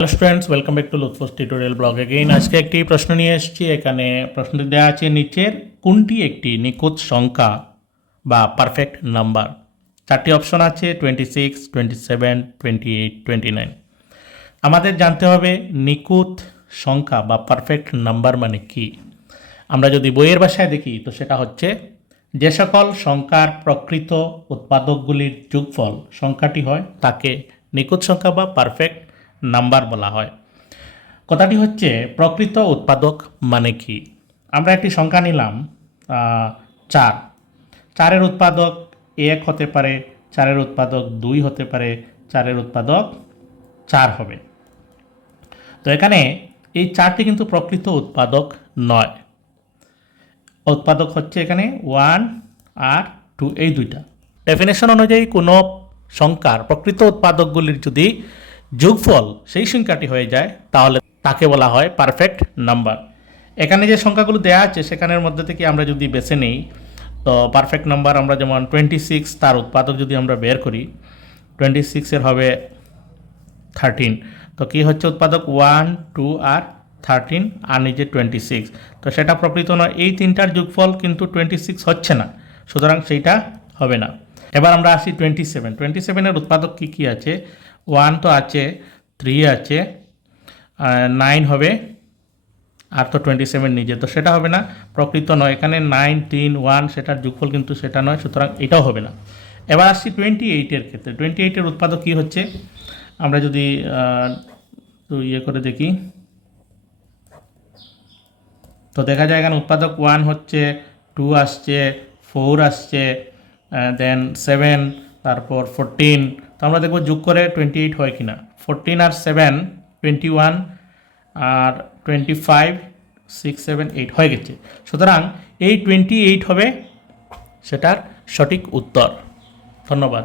Hello students, welcome back to Lutfus tutorial blog again. আজকে একটি প্রশ্ন নিয়ে এসেছি। এখানে প্রশ্নটি দেওয়া আছে, নিচের কোনটি একটি নিখুঁত সংখ্যা বা পারফেক্ট নাম্বার? চারটি অপশন আছে, 26, 27, 28, 29। আমাদের জানতে হবে নিখুঁত সংখ্যা বা পারফেক্ট নাম্বার মানে কি। আমরা যদি বইয়ের ভাষায় দেখি তো সেটা হচ্ছে যে সকল সংখ্যার প্রকৃত উৎপাদকগুলির যোগফল সংখ্যাটি হয় তাকে নিখুঁত সংখ্যা বা পারফেক্ট নাম্বার বলা হয়। কথাটি হচ্ছে প্রকৃত উৎপাদক মানে কি। আমরা একটি সংখ্যা নিলাম 4। 4-এর উৎপাদক 1 হতে পারে, 4-এর উৎপাদক 2 হতে পারে, 4-এর উৎপাদক 4 হবে। তো এখানে এই 4টি কিন্তু প্রকৃত উৎপাদক নয়। উৎপাদক হচ্ছে এখানে 1 আর 2, এই দুইটা। ডেফিনেশন অনুযায়ী কোনো সংখ্যার প্রকৃত উৎপাদকগুলির যদি যোগফল সেই সংখ্যাটি হয়ে যায় তাহলে তাকে বলা হয় পারফেক্ট নাম্বার। এখানে যে সংখ্যাগুলো দেওয়া আছে সেখানের মধ্যে থেকে আমরা যদি বেছে নিই তো পারফেক্ট নাম্বার আমরা যেমন 26, তার উৎপাদক যদি আমরা বের করি 26-এর হবে 13। তো কি হচ্ছে উৎপাদক 1, 2 আর 13 আর নিজে 26। তো সেটা প্রকৃত নয়, এই তিনটার যোগফল কিন্তু 26 হচ্ছে না, সুতরাং সেইটা হবে না। এবার আমরা আসি 27। 27-এর উৎপাদক কি কি আছে? 1 তো আছে, 3 আছে, 9 হবে, আর তো 27 নিজে, তো সেটা হবে না, প্রকৃত নয়। এখানে 9, 3, 1 সেটার যোগফল কিন্তু সেটা নয়, সুতরাং এটাও হবে না। এবার আসছি 28-এর ক্ষেত্রে। 28-এর উৎপাদক কি হচ্ছে? আমরা যদি তো করে দেখি তো দেখা যায় এখানে উৎপাদক 1 হচ্ছে, 2 আসছে, 4 আসছে, দেন 7, তারপর 14। তো আমরা দেখব যোগ করে 28 হয় কিনা। 14 আর 7 21, আর 25, 6, 7, 8 হয়ে গেছে। সুতরাং এই 28 হবে সেটার সঠিক উত্তর। ধন্যবাদ।